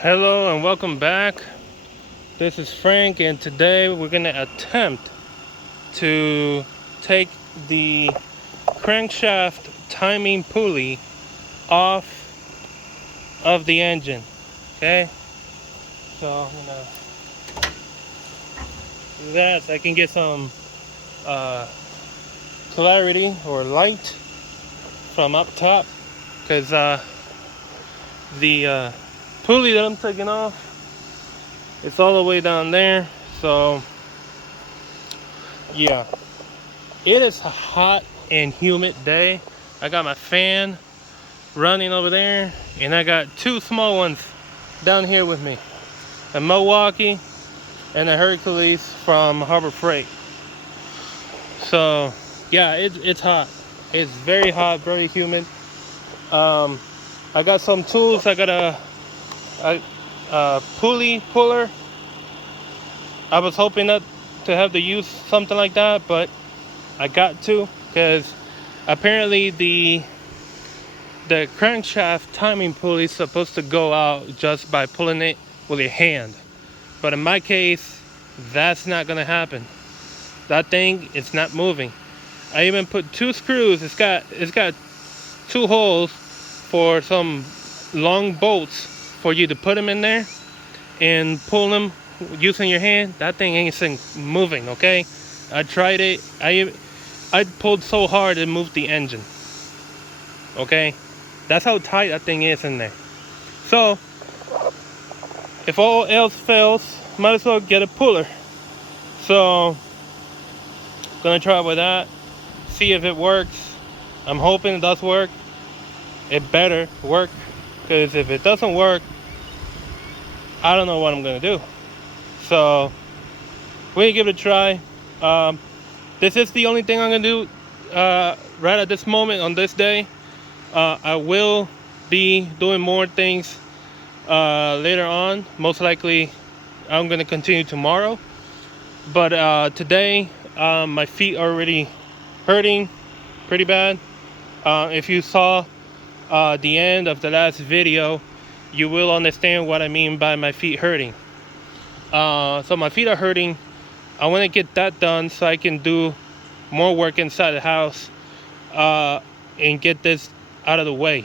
Hello and welcome back. This is Frank, and today we're going to attempt to take the crankshaft timing pulley off of the engine. Okay, so I'm going to do that so I can get some clarity or light from up top, because the pulley that I'm taking off, it's all the way down there. So yeah, it is a hot and humid day. I got my fan running over there, and I got two small ones down here with me, a Milwaukee and a Hercules from Harbor Freight. So yeah, it's hot. It's very hot, very humid. I got some tools. I got a pulley puller. I was hoping not to have to use something like that, but I got to, because apparently the crankshaft timing pulley is supposed to go out just by pulling it with your hand. But in my case, that's not gonna happen. That thing is not moving. I even put two screws. It's got two holes for some long bolts for you to put them in there and pull them using your hand. That thing ain't moving. Okay, I tried it. I pulled so hard it moved the engine. Okay, that's how tight that thing is in there. So if all else fails, might as well get a puller. So gonna try with that, see if it works. I'm hoping it does work. It better work, because if it doesn't work, I don't know what I'm gonna do. So we're gonna give it a try. This is the only thing I'm gonna do right at this moment on this day. I will be doing more things later on. Most likely I'm gonna continue tomorrow, but today my feet are already hurting pretty bad. If you saw the end of the last video, you will understand what I mean by my feet hurting. So my feet are hurting. I want to get that done so I can do more work inside the house and get this out of the way,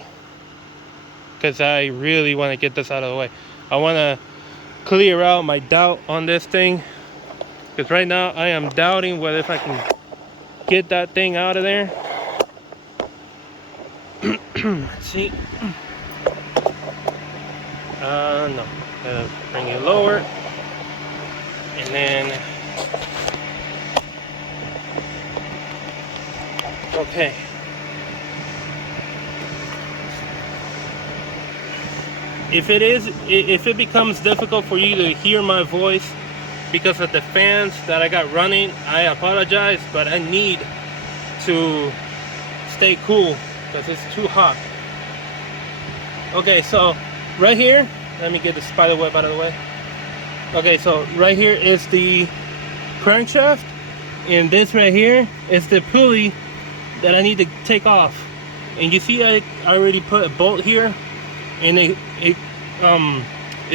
because I really want to get this out of the way. I want to clear out my doubt on this thing, because right now I am doubting whether if I can get that thing out of there. Let's see. No. Bring it lower. And then. Okay. If it becomes difficult for you to hear my voice because of the fans that I got running, I apologize, but I need to stay cool because it's too hot. Okay, so right here, let me get the spider web out of the way. Okay, so right here is the crankshaft, and this right here is the pulley that I need to take off. And you see I already put a bolt here, and it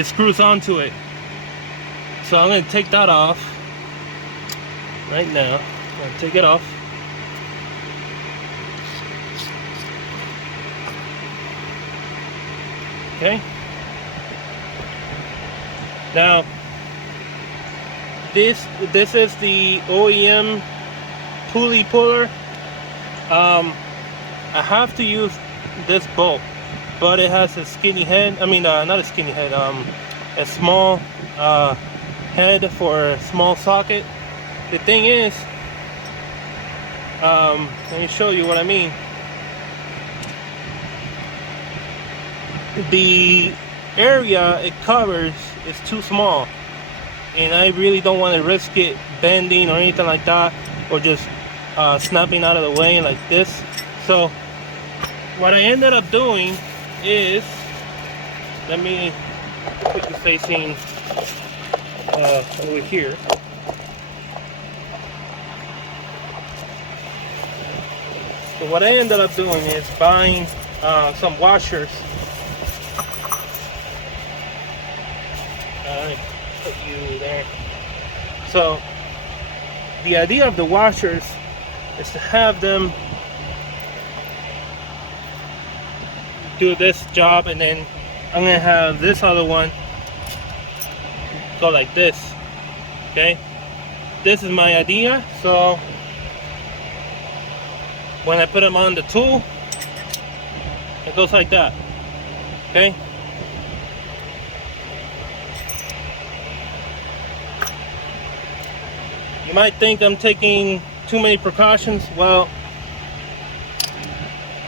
screws onto it. So I'm going to take that off right now. I'm going to take it off. Okay. Now this is the OEM pulley puller. I have to use this bolt, but it has a skinny head. I mean, not a skinny head. A small head for a small socket. The thing is, let me show you what I mean. The area it covers is too small, and I really don't want to risk it bending or anything like that, or just snapping out of the way like this. So what I ended up doing is, let me put the facing over here. So what I ended up doing is buying some washers Put you there. So the idea of the washers is to have them do this job, and then I'm gonna have this other one go like this. Okay, this is my idea. So when I put them on the tool, it goes like that. Okay, you might think I'm taking too many precautions. Well,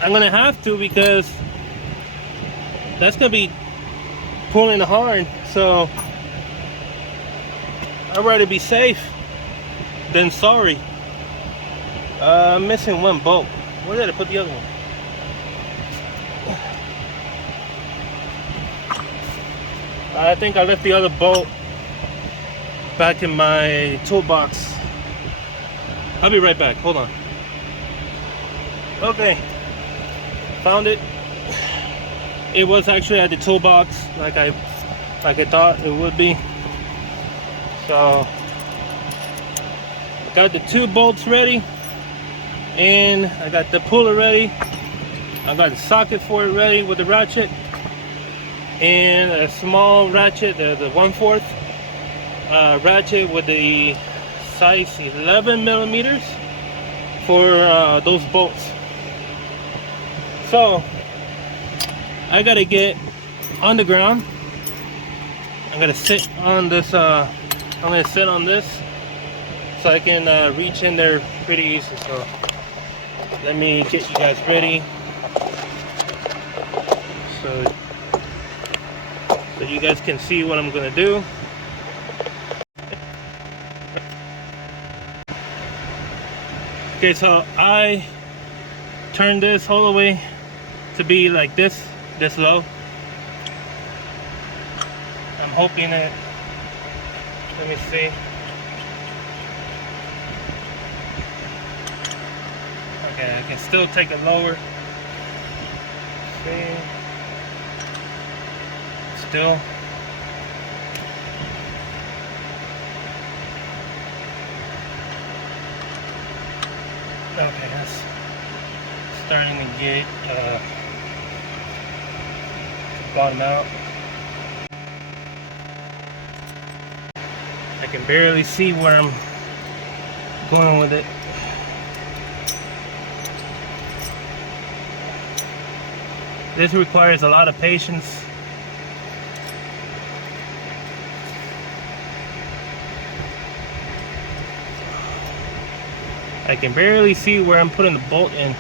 I'm gonna have to, because that's gonna be pulling hard. So I'd rather be safe than sorry. I'm missing one bolt. Where did I put the other one? I think I left the other bolt back in my toolbox. I'll be right back. Hold on. Okay, found it. It was actually at the toolbox, like I thought it would be. So I got the 2 bolts ready, and I got the puller ready. I got the socket for it ready with the ratchet, and a small ratchet, the 1/4 ratchet with the size 11 millimeters for those bolts. So I gotta get on the ground. I'm gonna sit on this. I'm gonna sit on this so I can reach in there pretty easy. So let me get you guys ready. So you guys can see what I'm gonna do. Okay, so I turned this all the way to be like this low. I'm hoping that, let me see. Okay, I can still take it lower. See, still. Okay, that's starting to get bottom out. I can barely see where I'm going with it. This requires a lot of patience. I can barely see where I'm putting the bolt in.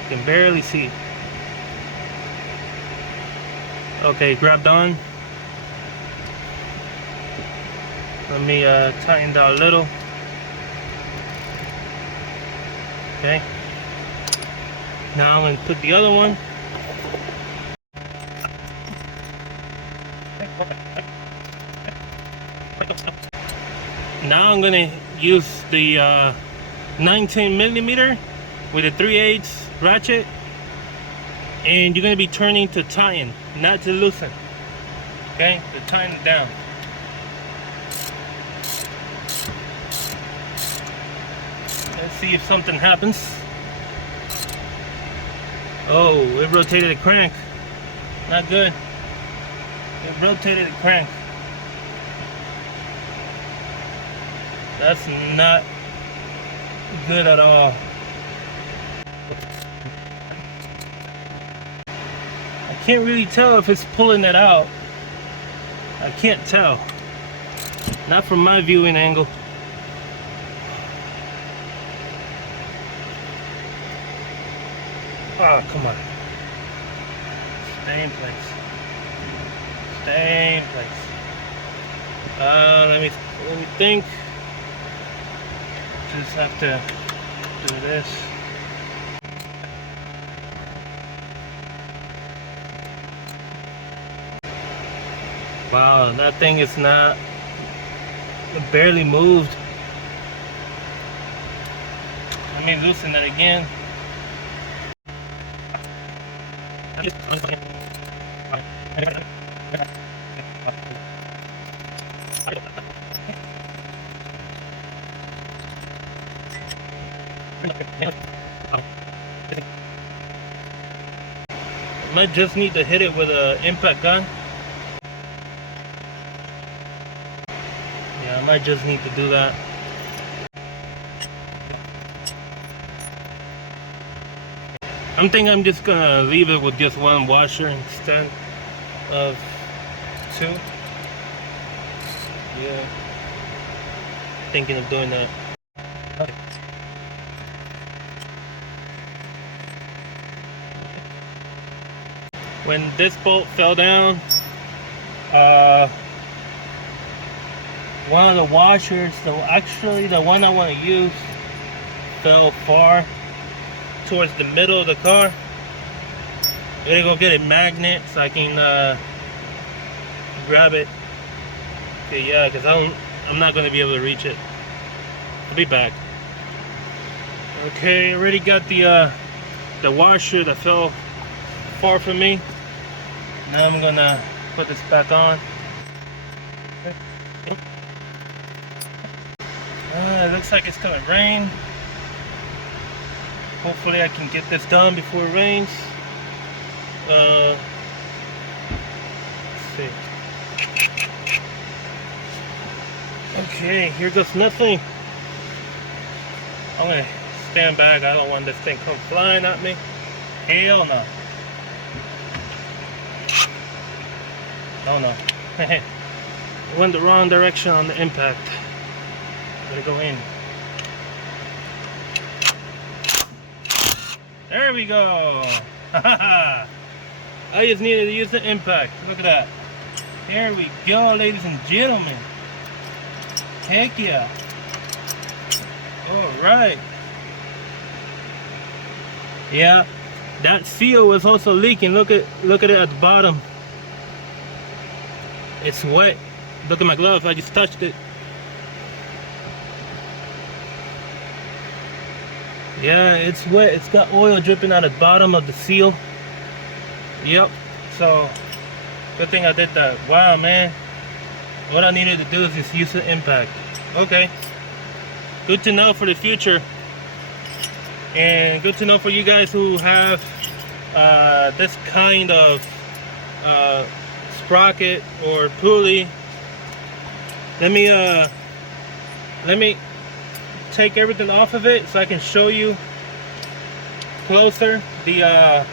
I can barely see. Okay, grabbed on. Let me tighten down a little. Okay. Now I'm going to put the other one. Now I'm going to use the 19 millimeter with a 3/8 ratchet, and you're going to be turning to tighten, not to loosen. Okay, to tighten it down. Let's see if something happens. Oh, it rotated the crank. Not good. It rotated the crank. That's not good at all. I can't really tell if it's pulling that out. I can't tell. Not from my viewing angle. Oh, come on. Stay in place. Stay in place. Let me think. Just have to do this. Wow, that thing is not, it barely moved. Let me loosen that again. might just need to hit it with an impact gun. Yeah, I might just need to do that. I'm thinking I'm just gonna leave it with just one washer instead of two. Yeah, thinking of doing that. When this bolt fell down, one of the washers, actually the one I want to use, fell far towards the middle of the car. I'm gonna go get a magnet so I can grab it. Okay, yeah, because I'm not gonna be able to reach it. I'll be back. Okay, already got the washer that fell far from me. Now I'm gonna put this back on. It looks like it's gonna rain. Hopefully I can get this done before it rains. Let's see. Okay, here goes nothing. I'm gonna stand back. I don't want this thing come flying at me. Hell no. Oh no. I went the wrong direction on the impact. Gotta go in. There we go. I just needed to use the impact. Look at that. There we go, ladies and gentlemen. Heck yeah. Alright. Yeah, that seal was also leaking. Look at it at the bottom. It's wet. Look at my glove. I just touched it. Yeah, it's wet. It's got oil dripping out of the bottom of the seal. Yep. So, good thing I did that. Wow, man. What I needed to do is just use the impact. Okay. Good to know for the future. And good to know for you guys who have this kind of sprocket or pulley. Let me take everything off of it so I can show you closer the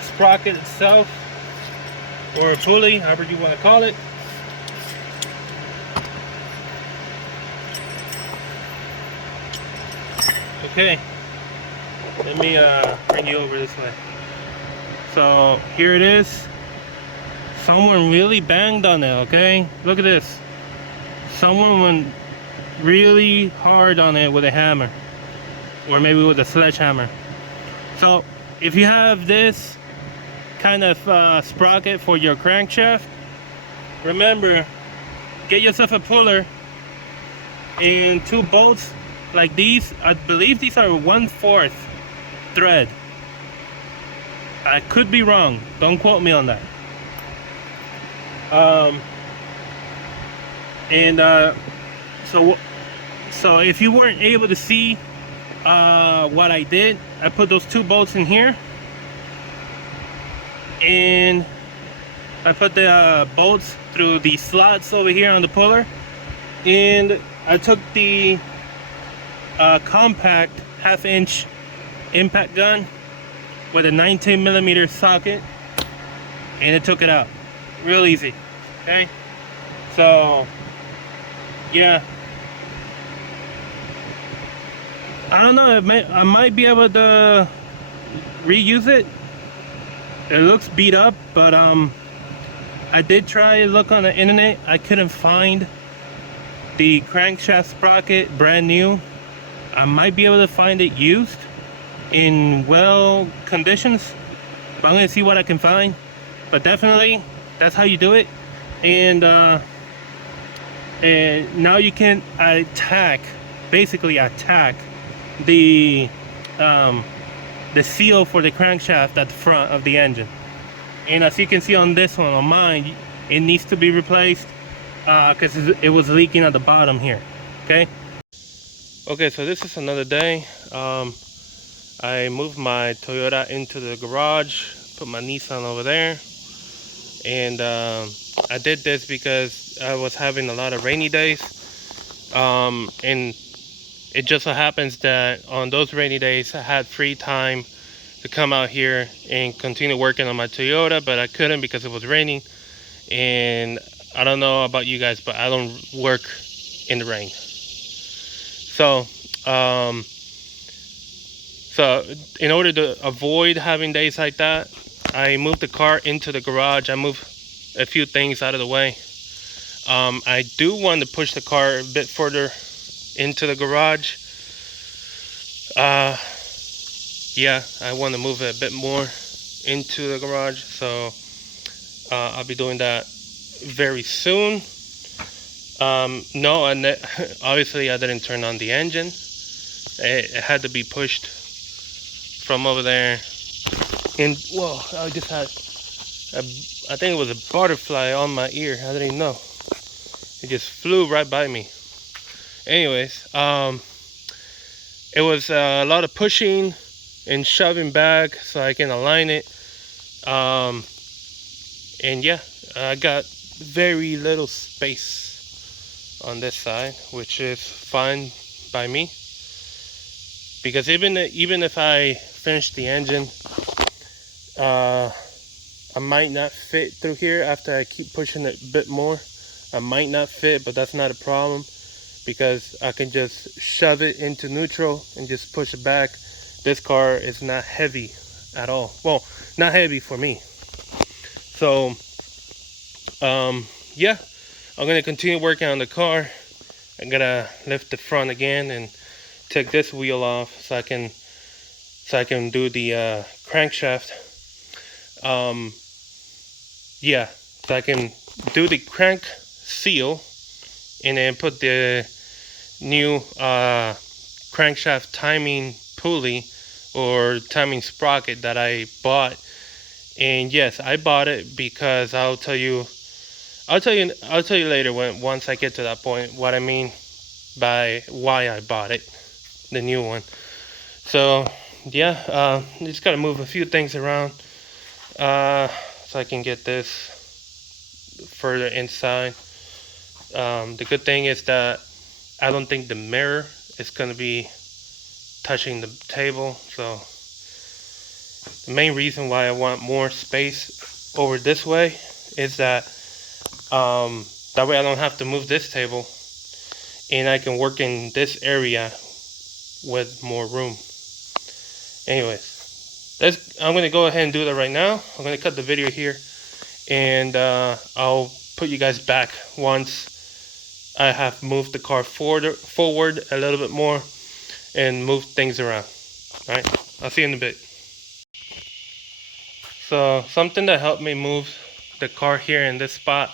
sprocket itself, or a pulley, however you want to call it. Okay, let me bring you over this way. So here it is. Someone really banged on it, okay? Look at this. Someone went really hard on it with a hammer, or maybe with a sledgehammer. So if you have this kind of sprocket for your crankshaft, remember, get yourself a puller and 2 bolts like these. I believe these are 1/4 thread. I could be wrong, don't quote me on that. So if you weren't able to see what I did, I put those 2 bolts in here, and I put the bolts through the slots over here on the puller, and I took the compact 1/2 inch impact gun with a 19mm socket, and it took it out real easy. Okay, so yeah, I don't know, I might be able to reuse it. It looks beat up, but I did try to look on the internet. I couldn't find the crankshaft sprocket brand new. I might be able to find it used in well conditions, but I'm gonna see what I can find. But definitely that's how you do it. And now you can basically attack the seal for the crankshaft at the front of the engine. And as you can see on this one, on mine, it needs to be replaced because it was leaking at the bottom here. Okay, so this is another day. I moved my Toyota into the garage, put my Nissan over there, and I did this because I was having a lot of rainy days, and it just so happens that on those rainy days I had free time to come out here and continue working on my Toyota, but I couldn't because it was raining. And I don't know about you guys, but I don't work in the rain. So in order to avoid having days like that, I moved the car into the garage. I moved a few things out of the way. I do want to push the car a bit further into the garage. Yeah, I want to move it a bit more into the garage, so I'll be doing that very soon. No, and obviously I didn't turn on the engine. It had to be pushed from over there. And whoa, I just had I think it was a butterfly on my ear. I didn't even know. It just flew right by me. Anyways, it was a lot of pushing and shoving back so I can align it. And yeah, I got very little space on this side, which is fine by me, because even if I finish the engine, I might not fit through here after I keep pushing it a bit more. I might not fit, but that's not a problem, because I can just shove it into neutral and just push it back. This car is not heavy at all. Well, not heavy for me. So yeah, I'm gonna continue working on the car. I'm gonna lift the front again and take this wheel off so I can do the crankshaft. Yeah, so I can do the crank seal and then put the new crankshaft timing pulley or timing sprocket that I bought. And yes, I bought it because I'll tell you later once I get to that point what I mean by why I bought it, the new one. So yeah, just gotta move a few things around so I can get this further inside. The good thing is that I don't think the mirror is gonna be touching the table, so the main reason why I want more space over this way is that that way I don't have to move this table and I can work in this area with more room. Anyways, I'm gonna go ahead and do that right now. I'm gonna cut the video here, and I'll put you guys back once I have moved the car forward a little bit more and moved things around. All right, I'll see you in a bit. So something that helped me move the car here in this spot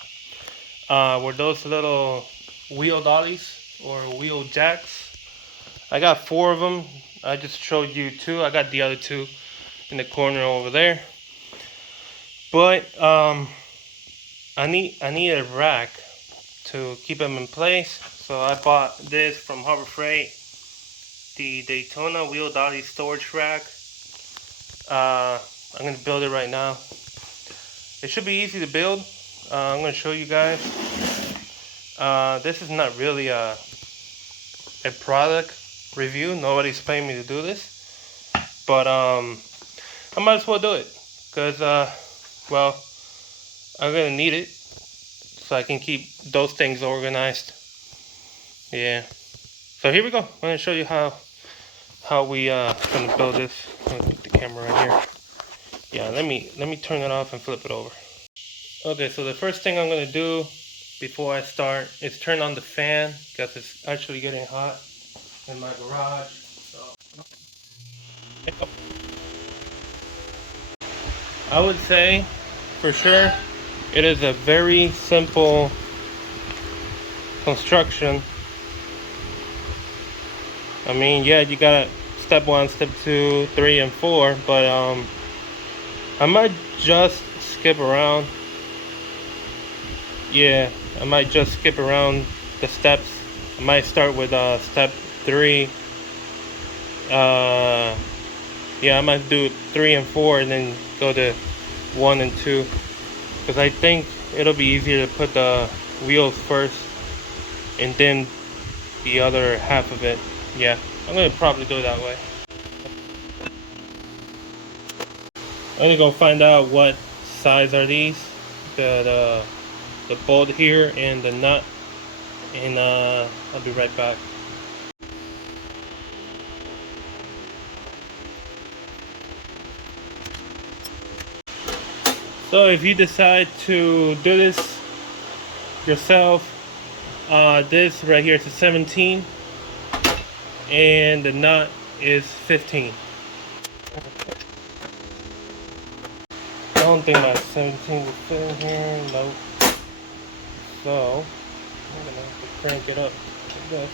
were those little wheel dollies or wheel jacks. I got 4 of them. I just showed you 2. I got the other 2 in the corner over there. But I need a rack to keep them in place. So I bought this from Harbor Freight, the Daytona wheel dolly storage rack. I'm gonna build it right now. It should be easy to build. I'm gonna show you guys. This is not really a product review. Nobody's paying me to do this, but I might as well do it because well, I'm gonna need it so I can keep those things organized. Yeah, so here we go. I'm gonna show you how we gonna build this. I'm gonna put the camera right here. Yeah, let me turn it off and flip it over. Okay, so the first thing I'm gonna do before I start is turn on the fan because it's actually getting hot in my garage. So I would say for sure it is a very simple construction. I mean, yeah, you got step 1, step 2, 3, and 4, but I might just skip around. Yeah, I might just skip around the steps. I might start with step 3, Yeah, I might do 3 and 4 and then go to 1 and 2, because I think it'll be easier to put the wheels first and then the other half of it. Yeah, I'm gonna probably do it that way. I'm gonna go find out what size are these, the bolt here and the nut, and I'll be right back. So if you decide to do this yourself, this right here is a 17 and the nut is 15. I don't think my 17 will fit in here. Nope. So I'm gonna have to crank it up like this.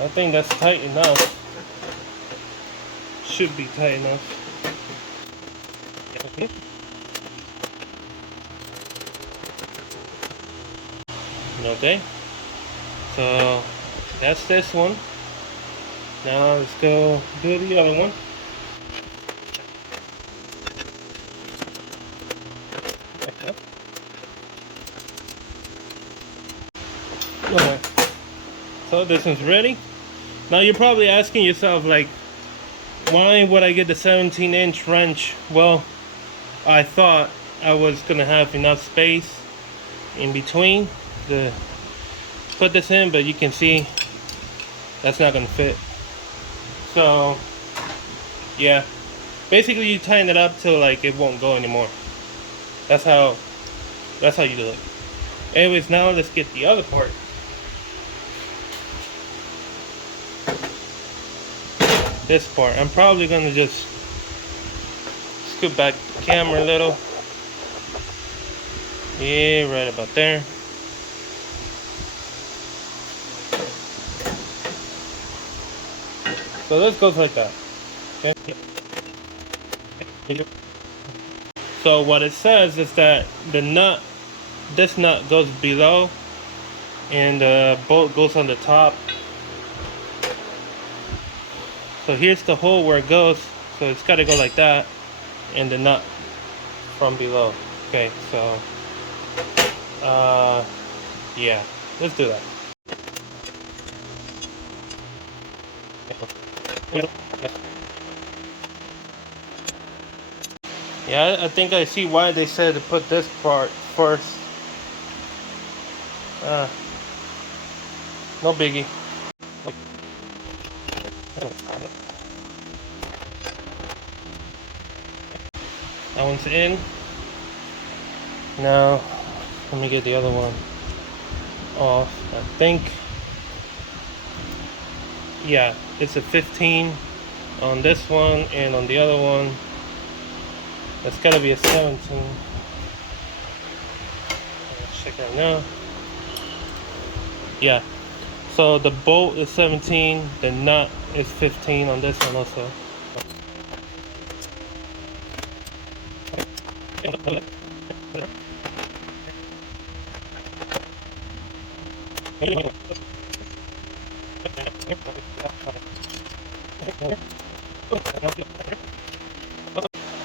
I think that's tight enough. Should be tight enough. Okay, so that's this one. Now let's go do the other one. Okay, so this one's ready. Now you're probably asking yourself, like, why would I get the 17-inch wrench? Well, I thought I was gonna have enough space in between to put this in, but you can see that's not gonna fit. So yeah, basically you tighten it up till like it won't go anymore. That's how you do it. Anyways, now let's get the other part. This part, I'm probably gonna just scoot back the camera a little. Yeah, right about there. So this goes like that. Okay. So what it says is that the nut, this nut goes below and the bolt goes on the top. So here's the hole where it goes, so it's got to go like that, and the nut from below. Okay, so yeah, let's do that. Yeah, I think I see why they said to put this part first. No biggie. That one's in. Now, let me get the other one off. I think, yeah, it's a 15 on this one, and on the other one, that's gotta be a 17. Let's check it out now. Yeah, so the bolt is 17, the nut is 15 on this one also.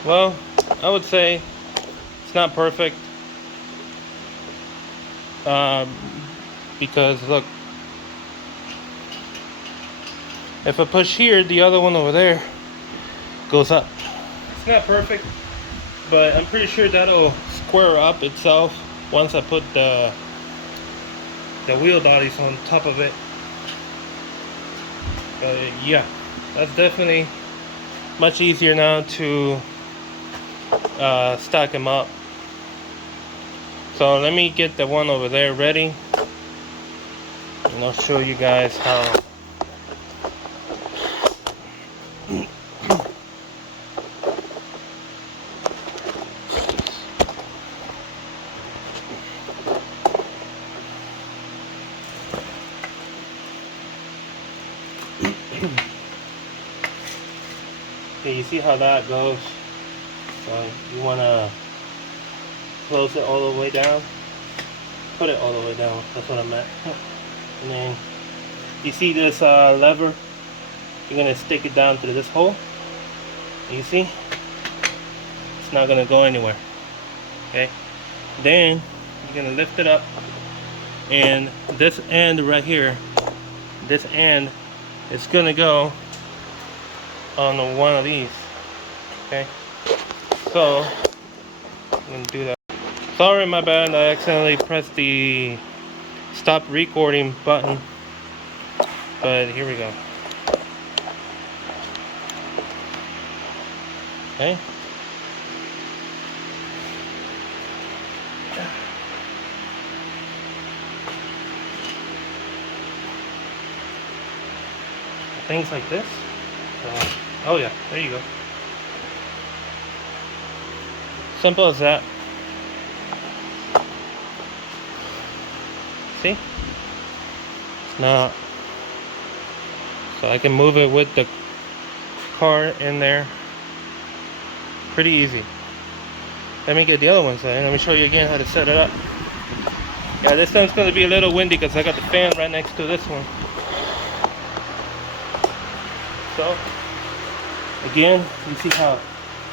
Well, I would say it's not perfect, because look, if I push here, the other one over there goes up. It's not perfect, but I'm pretty sure that'll square up itself once I put the wheel dollies on top of it. Yeah, that's definitely much easier now to stack them up. So let me get the one over there ready, and I'll show you guys how. Okay, you see how that goes? So you want to close it all the way down, put it all the way down, that's what I meant, and then You see this lever? You're gonna stick it down through this hole. You see? It's not gonna go anywhere. Okay. Then you're gonna lift it up, and this end right here, this end is gonna go on one of these. Okay. So I'm gonna do that. Sorry, my bad. I accidentally pressed the stop recording button. But here we go. Okay. Things like this. Oh yeah, there you go. Simple as that. See? It's not. So I can move it with the car in there. Pretty easy. Let me get the other one set. Let me show you again how to set it up. Yeah, this one's going to be a little windy because I got the fan right next to this one. So, again, you see how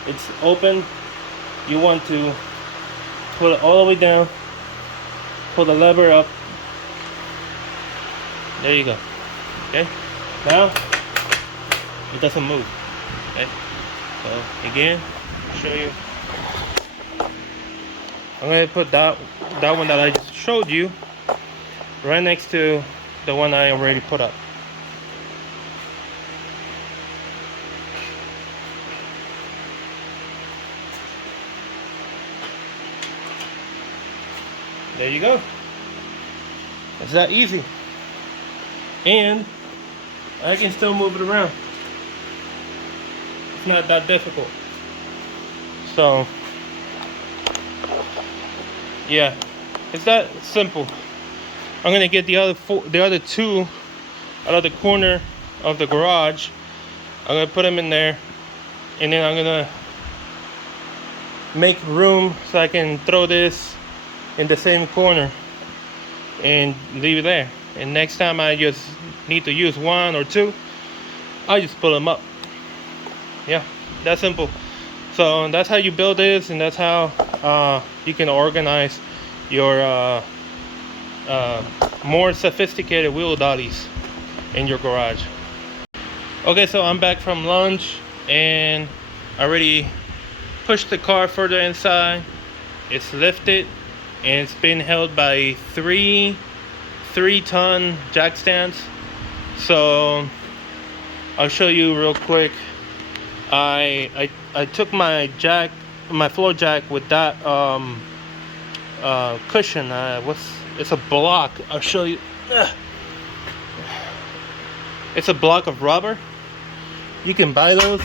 it's open. You want to pull it all the way down, pull the lever up. There you go. Okay, now it doesn't move. Okay, so again, I'll show you. I'm going to put that one that I just showed you right next to the one I already put up. There you go. It's that easy. And I can still move it around. It's not that difficult. So, yeah, it's that simple. I'm gonna get the other two out of the corner of the garage. I'm gonna put them in there, and then I'm gonna make room so I can throw this in the same corner and leave it there. And next time I just need to use one or two, I just pull them up. Yeah, that's simple. So that's how you build this, and that's how you can organize your more sophisticated wheel dollies in your garage. Okay, so I'm back from lunch, and I already pushed the car further inside. It's lifted, and it's been held by three 3-ton jack stands. So I'll show you real quick. I took my floor jack with that cushion. It's a block. I'll show you. It's a block of rubber. You can buy those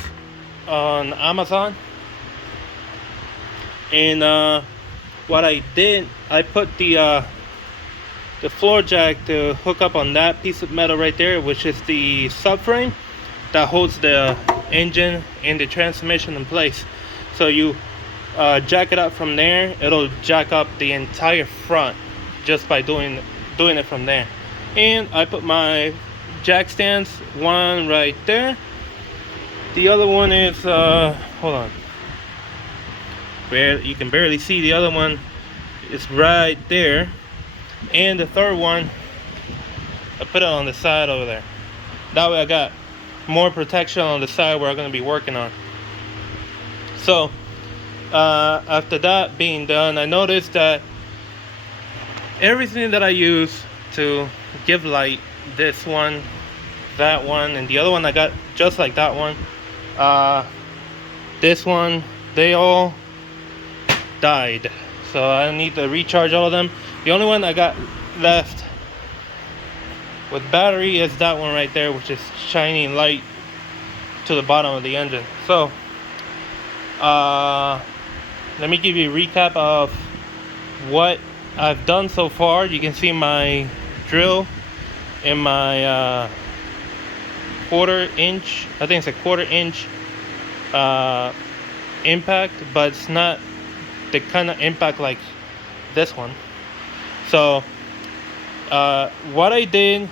on Amazon. And what I did, I put the floor jack to hook up on that piece of metal right there, which is the subframe that holds the engine and the transmission in place. So you jack it up from there, it'll jack up the entire front just by doing it from there. And I put my jack stands, one right there. The other one is hold on. You can barely see the other one. It's right there. And the third one, I put it on the side over there. That way I got more protection on the side where I'm going to be working on. So after that being done, I noticed that everything that I use to give light, this one, that one, and the other one I got just like that one, this one, they all died. So I need to recharge all of them. The only one I got left with battery is that one right there, which is shining light to the bottom of the engine. So let me give you a recap of what I've done so far. You can see my drill and my 1/4 inch, I think it's a 1/4 inch impact, but it's not the kind of impact like this one. So what I did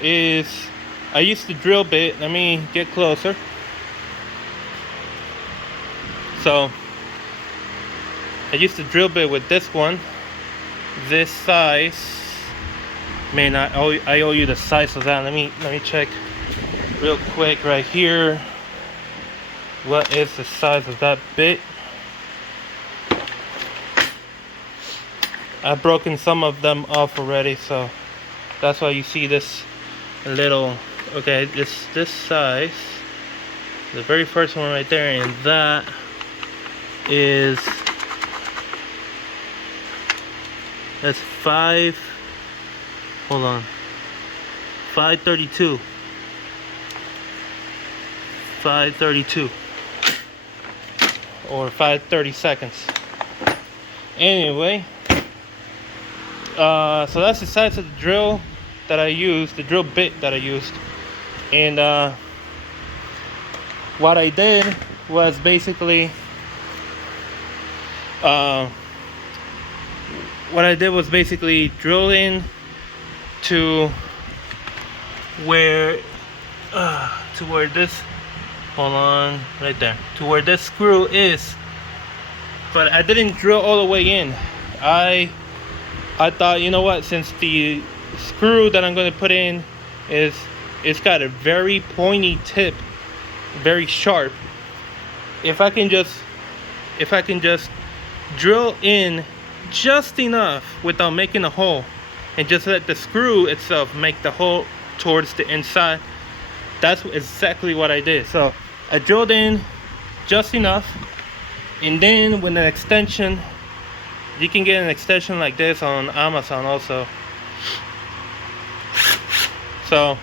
is I used the drill bit. Let me get closer. So I used the drill bit with this one, this size. Man, I owe you the size of that. Let me check real quick right here. What is the size of that bit? I've broken some of them off already, so that's why you see this little. Okay, this size, the very first one right there, and that is that's 532 or 5/32. Anyway, so that's the size of the drill that I used, the drill bit that I used. And what I did was basically drill in to where this, hold on, right there, to where this screw is. But I didn't drill all the way in. I thought, you know what, since the screw that I'm going to put in it's got a very pointy tip, very sharp, if I can just drill in just enough without making a hole, and just let the screw itself make the hole towards the inside, that's exactly what I did. So I drilled in just enough, and then with an extension, you can get an extension like this on Amazon also. So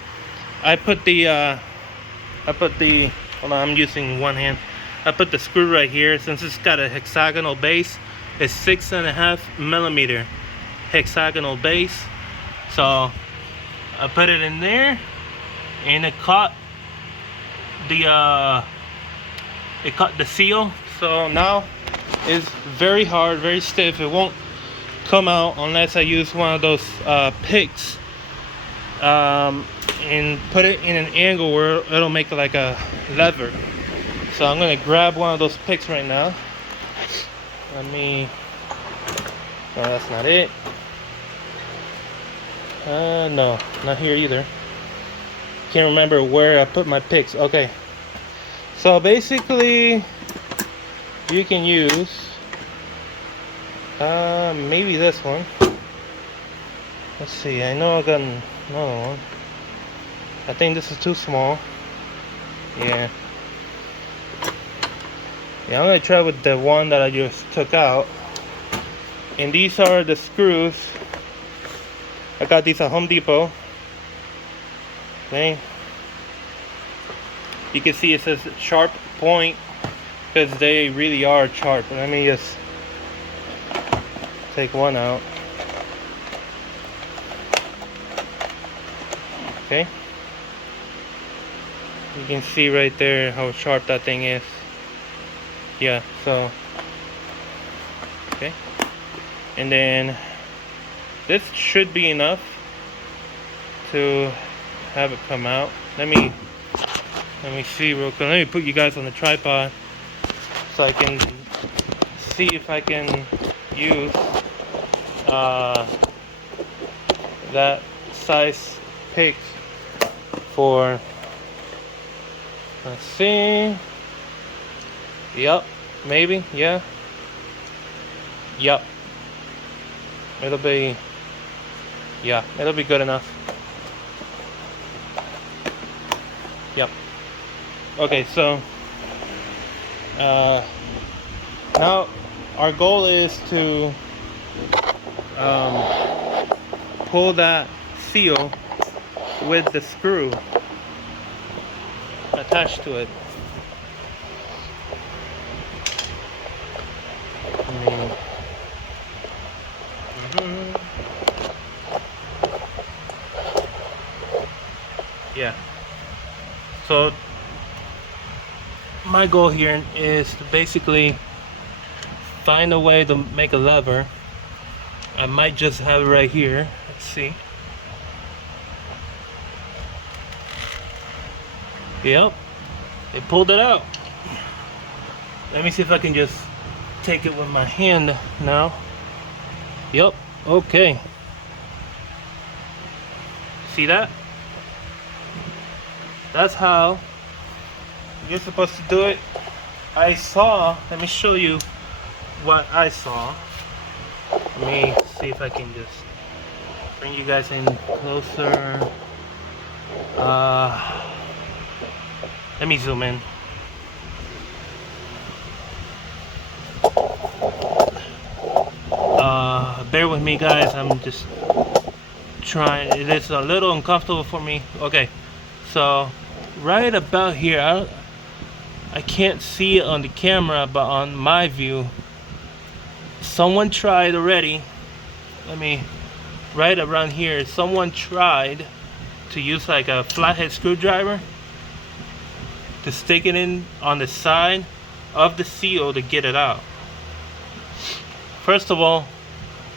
I put the hold on, I'm using one hand. I put the screw right here. Since it's got a hexagonal base, it's 6.5 millimeter hexagonal base. So I put it in there, and it caught the seal. So now it's very hard, very stiff. It won't come out unless I use one of those picks and put it in an angle where it'll make like a lever. So I'm gonna grab one of those picks right now. No, that's not it. No, not here either. Can't remember where I put my picks. Okay, so basically you can use maybe this one. Let's see, I know I got another one. I think this is too small. Yeah, I'm gonna try with the one that I just took out. And these are the screws. I got these at Home Depot. Okay, you can see it says sharp point, because they really are sharp. Let me just take one out. Okay, you can see right there how sharp that thing is. Yeah, so okay, and then this should be enough to have it come out. Let me see real quick. Let me put you guys on the tripod so I can see if I can use that size pick for, let's see. Yep, maybe, yeah. Yep. It'll be good enough. Yep. Okay, so now our goal is to pull that seal with the screw attached to it. Yeah, so my goal here is to basically find a way to make a lever. I might just have it right here. Let's see. Yep, they pulled it out. Let me see if I can just take it with my hand now. Yep, okay. See that? That's how you're supposed to do it. I saw, let me show you what I saw. Let me see if I can just bring you guys in closer. Let me zoom in. Bear with me, guys. I'm just trying. It is a little uncomfortable for me. Okay, so right about here, I can't see it on the camera, but on my view, someone tried already. Right around here, someone tried to use like a flathead screwdriver to stick it in on the side of the seal to get it out. First of all,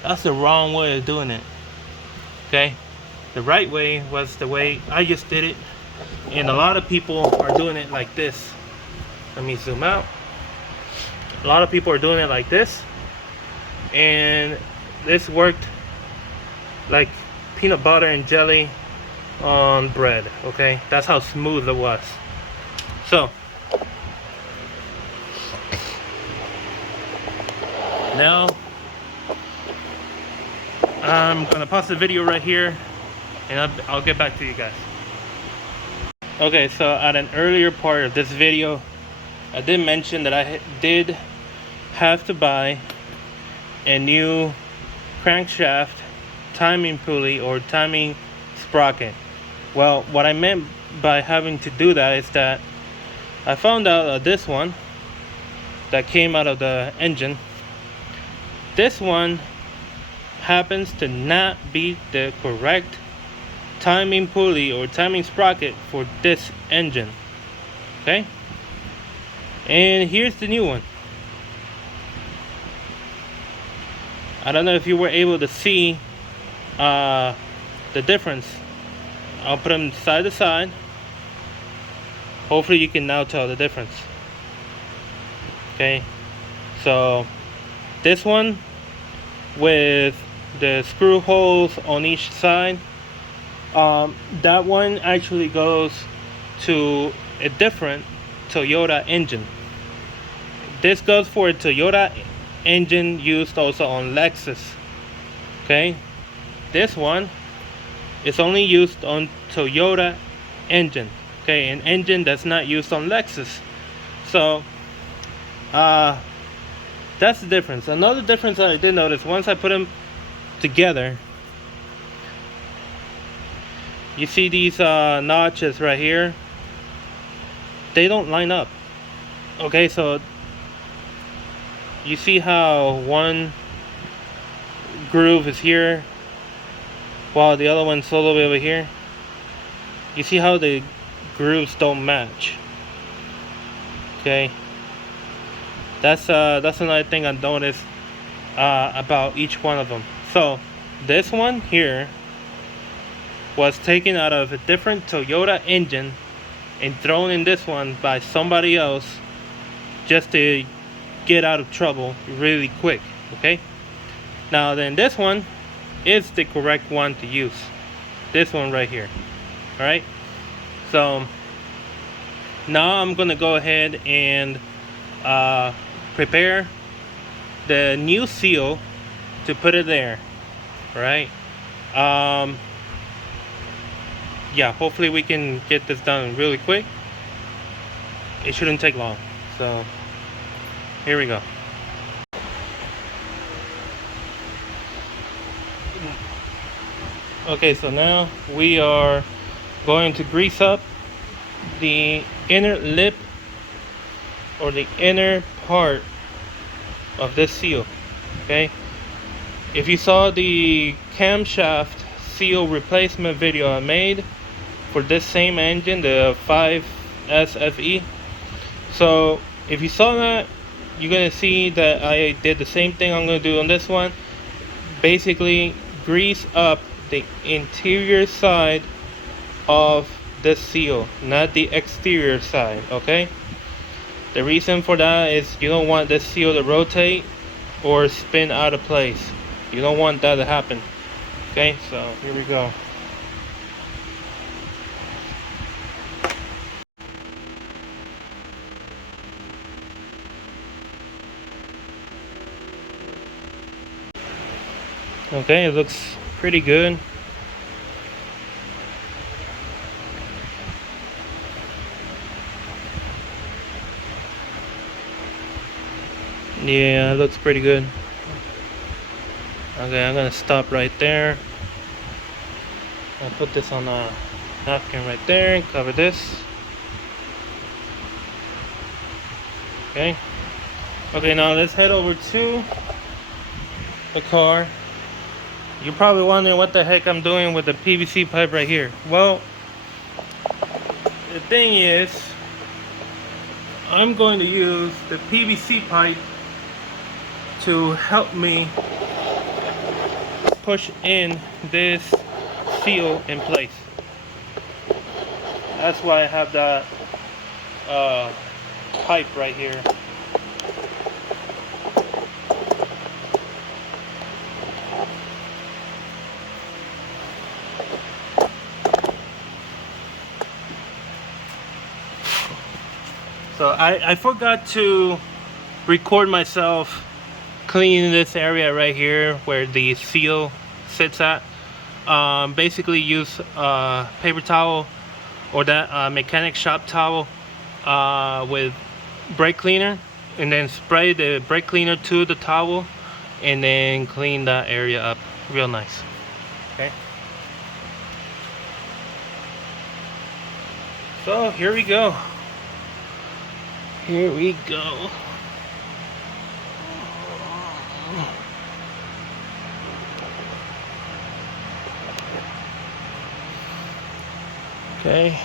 that's the wrong way of doing it. Okay, the right way was the way I just did it, and a lot of people are doing it like this. Let me zoom out. A lot of people are doing it like this, and this worked like peanut butter and jelly on bread. Okay, that's how smooth it was. So now I'm gonna pause the video right here, and I'll get back to you guys. Okay, so at an earlier part of this video, I did mention that I did have to buy a new crankshaft timing pulley or timing sprocket. Well, what I meant by having to do that is that I found out that this one that came out of the engine, this one happens to not be the correct timing pulley or timing sprocket for this engine. Okay, and here's the new one. I don't know if you were able to see the difference. I'll put them side to side. Hopefully you can now tell the difference. Okay, so this one with the screw holes on each side, that one actually goes to a different Toyota engine. This goes for a Toyota engine used also on Lexus. Okay, this one is only used on Toyota engine. Okay, an engine that's not used on Lexus. So that's the difference. Another difference that I did notice once I put them together, you see these notches right here, they don't line up. Okay, so you see how one groove is here while the other one's all the way over here? You see how the grooves don't match? Okay, that's another thing I noticed about each one of them. So this one here was taken out of a different Toyota engine and thrown in this one by somebody else just to get out of trouble really quick. Okay, now then this one is the correct one to use, this one right here. All right, so now I'm gonna go ahead and prepare the new seal to put it there. All right, yeah, hopefully we can get this done really quick. It shouldn't take long. So here we go. Okay, so now we are going to grease up the inner lip or the inner part of this seal. Okay, if you saw the camshaft seal replacement video I made for this same engine, the 5S-FE, so if you saw that, you're gonna see that I did the same thing I'm gonna do on this one. Basically grease up the interior side of this seal, not the exterior side, okay? The reason for that is you don't want this seal to rotate or spin out of place. You don't want that to happen. Okay, so here we go. Okay, it looks pretty good. Yeah, it looks pretty good. Okay, I'm gonna stop right there. I'll put this on a napkin right there and cover this. Okay. Okay, now let's head over to the car. You're probably wondering what the heck I'm doing with the PVC pipe right here. Well, the thing is, I'm going to use the PVC pipe to help me push in this seal in place. That's why I have that pipe right here. So I forgot to record myself cleaning this area right here where the seal sits at. Basically use paper towel or that mechanic shop towel with brake cleaner, and then spray the brake cleaner to the towel and then clean that area up real nice. Okay, so here we go. Here we go. Okay.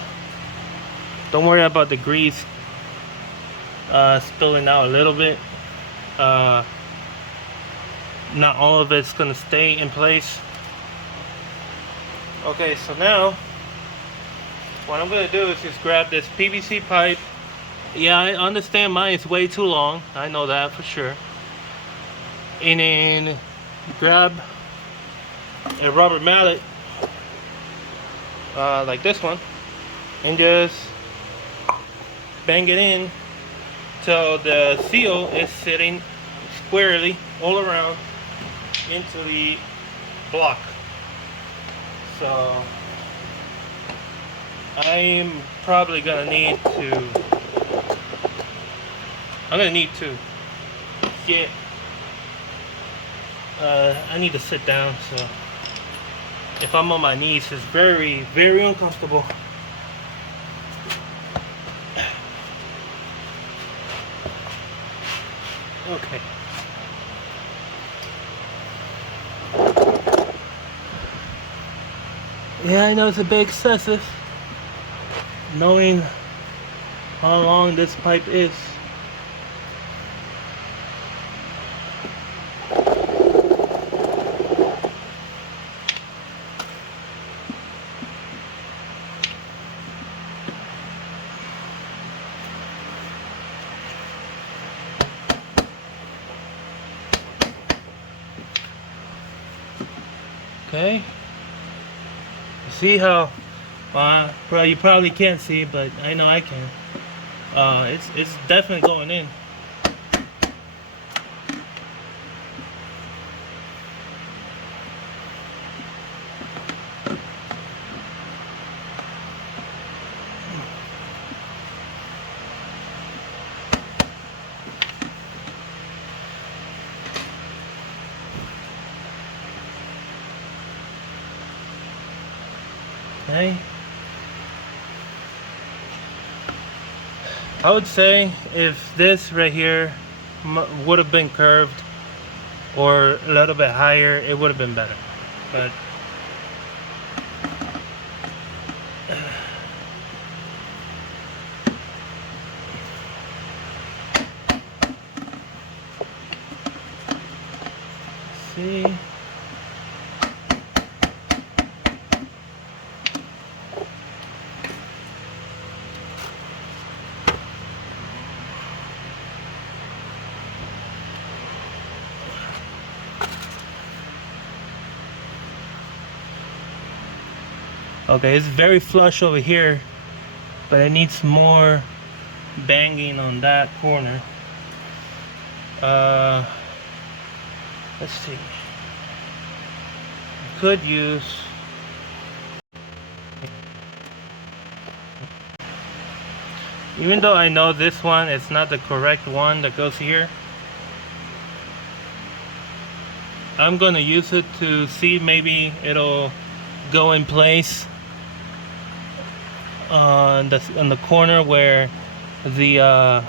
Don't worry about the grease spilling out a little bit. Not all of it's gonna stay in place. Okay, so now what I'm gonna do is just grab this PVC pipe. Yeah, I understand mine is way too long. I know that for sure. And then grab a rubber mallet like this one and just bang it in till the seal is sitting squarely all around into the block. So I'm probably gonna need to get I need to sit down, so if I'm on my knees it's very, very uncomfortable. Okay. Yeah, I know it's a bit excessive knowing how long this pipe is. Okay. See how you probably can't see, but I know I can. It's definitely going in. Okay. I would say if this right here would have been curved or a little bit higher, it would have been better. But see. Okay, it's very flush over here, but it needs more banging on that corner. Uh, let's see. Could use. Even though I know this one is not the correct one that goes here, I'm gonna use it to see maybe it'll go in place on the corner where the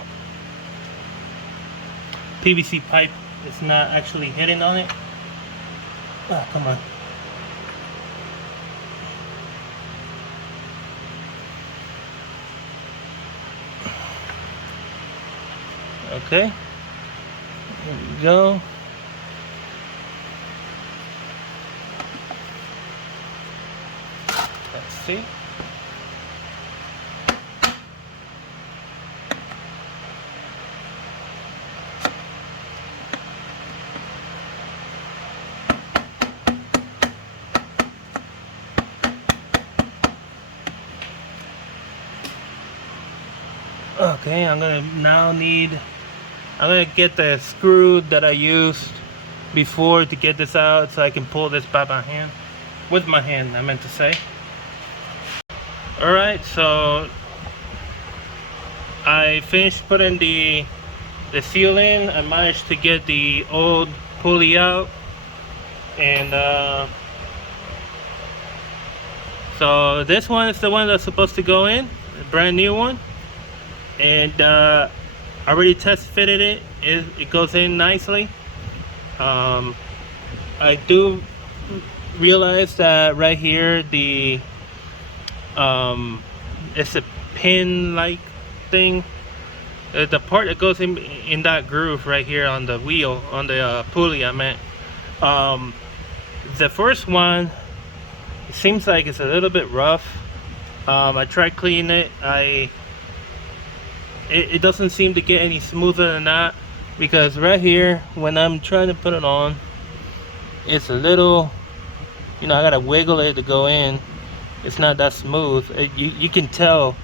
PVC pipe is not actually hitting on it. Ah, come on. Okay, here we go. Let's see. Okay, I'm gonna get the screw that I used before to get this out so I can pull this by my hand. With my hand, I meant to say. Alright, so I finished putting the seal in. I managed to get the old pulley out, and so this one is the one that's supposed to go in, a brand new one, and I already test fitted it. It goes in nicely. I do realize that right here it's a pin like thing. The part that goes in that groove right here on the wheel, on the pulley I meant, the first one, it seems like it's a little bit rough. I tried cleaning it. It doesn't seem to get any smoother than that, because right here when I'm trying to put it on, it's a little, I gotta wiggle it to go in. It's not that smooth. You can tell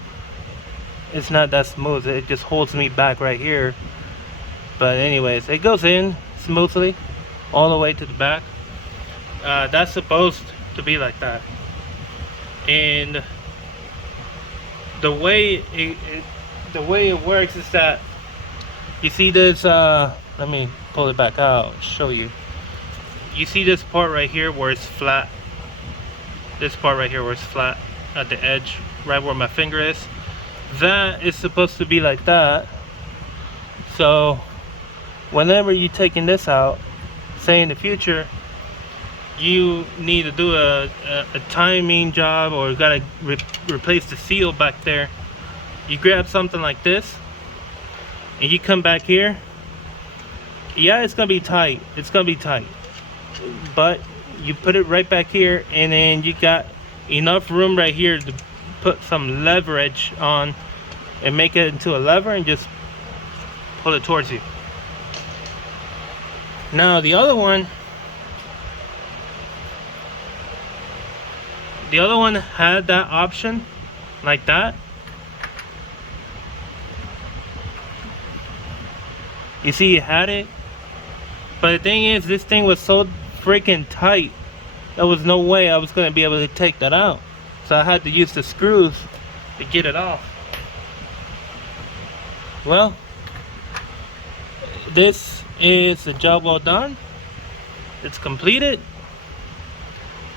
it's not that smooth. It just holds me back right here. But anyways, it goes in smoothly all the way to the back. That's supposed to be like that. And the way it works is that, you see this, let me pull it back out, show you. You see this part right here where it's flat? This part right here where it's flat at the edge, right where my finger is, that is supposed to be like that. So whenever you're taking this out, say in the future you need to do a timing job, or gotta replace the seal back there, you grab something like this and you come back here. Yeah, it's gonna be tight, but you put it right back here, and then you got enough room right here to put some leverage on and make it into a lever and just pull it towards you. Now the other one had that option like that. You see, it had it, but the thing is, this thing was so freaking tight, there was no way I was going to be able to take that out. So I had to use the screws to get it off. Well, this is the job well done. It's completed,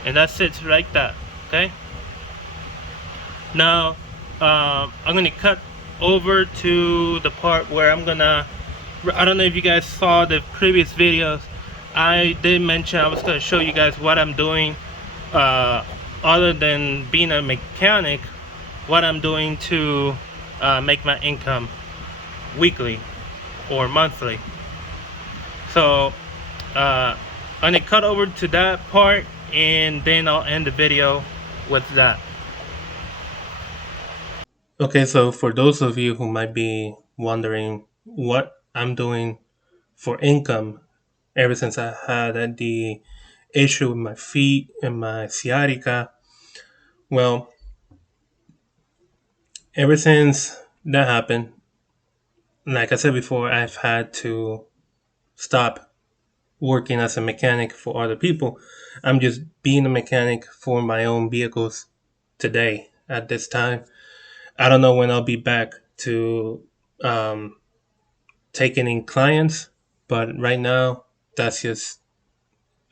and that sits like that. Okay, now I'm gonna cut over to the part where I don't know if you guys saw the previous videos. I did mention I was going to show you guys what I'm doing, other than being a mechanic, what I'm doing to make my income weekly or monthly. So I'm going to cut over to that part, and then I'll end the video with that. Okay, so for those of you who might be wondering what I'm doing for income ever since I had the issue with my feet and my sciatica, Well, ever since that happened, like I said before, I've had to stop working as a mechanic for other people. I'm just being a mechanic for my own vehicles today at this time. I don't know when I'll be back to um, taking in clients, but right now that's just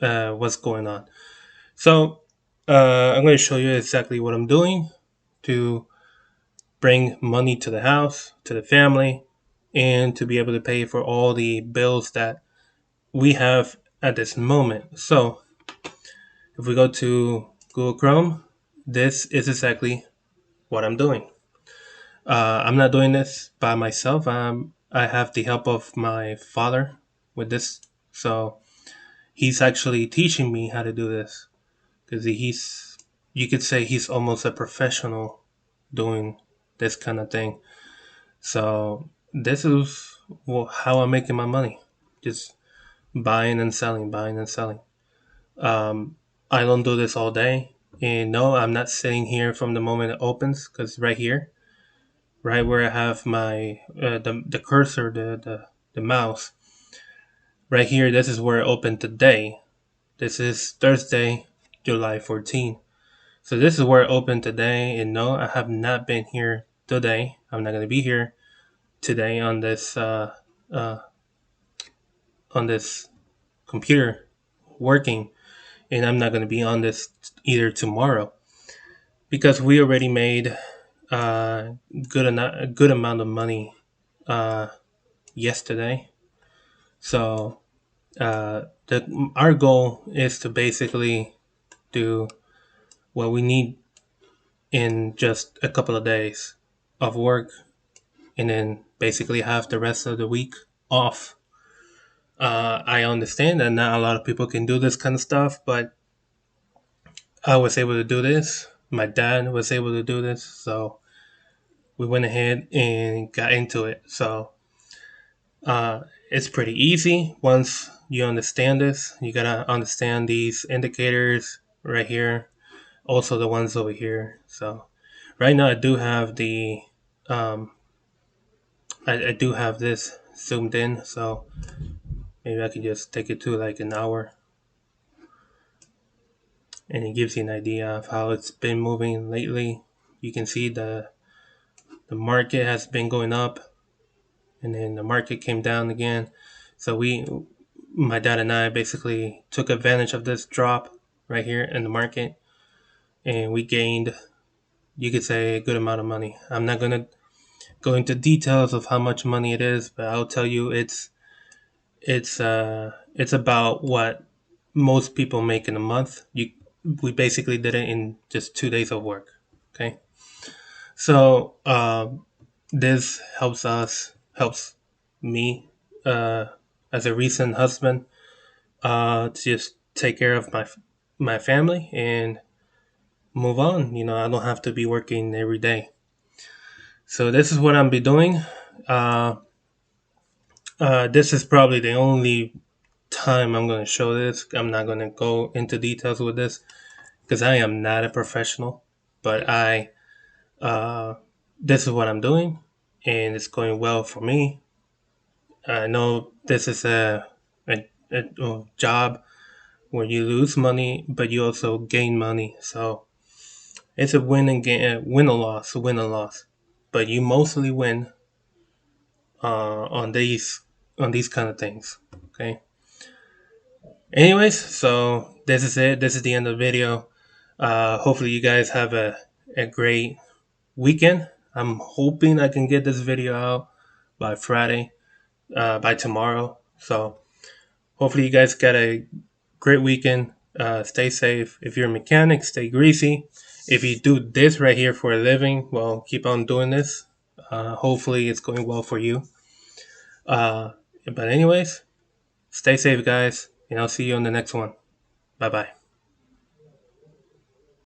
what's going on. So I'm going to show you exactly what I'm doing to bring money to the house, to the family, and to be able to pay for all the bills that we have at this moment. So if we go to Google Chrome, this is exactly what I'm doing. I'm not doing this by myself. I have the help of my father with this. So he's actually teaching me how to do this because you could say he's almost a professional doing this kind of thing. So this is how I'm making my money. Just buying and selling, buying and selling. Um, I don't do this all day. And no, I'm not sitting here from the moment it opens because right here, right where I have my the cursor, the mouse, right here, this is where it opened today. This is Thursday, July 14th. So this is where it opened today. And no, I have not been here today. I'm not going to be here today uh, on this computer working, and I'm not going to be on this either tomorrow because we already made uh, a good amount of money uh, yesterday. So our goal is to basically do what we need in just a couple of days of work, and then basically have the rest of the week off. I understand that not a lot of people can do this kind of stuff, but I was able to do this. My dad was able to do this, so we went ahead and got into it. So it's pretty easy once you understand this. You gotta understand these indicators right here, also the ones over here. So right now I do have um, I do have this zoomed in, so maybe I can just take it to like an hour, and it gives you an idea of how it's been moving lately. You can see the market has been going up, and then the market came down again. So my dad and I basically took advantage of this drop right here in the market, and we gained, you could say, a good amount of money. I'm not gonna go into details of how much money it is, but I'll tell you it's about what most people make in a month. We basically did it in just 2 days of work. Okay, so this helps me as a recent husband to just take care of my family and move on. You know, I don't have to be working every day. So this is what I'm be doing. Uh, this is probably the only time I'm going to show this. I'm not going to go into details with this because I am not a professional, but uh, this is what I'm doing, and it's going well for me. I know this is a job where you lose money, but you also gain money. So it's a win and gain, win or loss, win or loss. But you mostly win on these kind of things. Okay. Anyways, so this is it. This is the end of the video. Hopefully you guys have a great weekend. I'm hoping I can get this video out by Friday, by tomorrow. So hopefully you guys got a great weekend. Stay safe. If you're a mechanic, stay greasy. If you do this right here for a living, well, keep on doing this. Hopefully it's going well for you. But anyways, stay safe, guys, and I'll see you on the next one. Bye bye.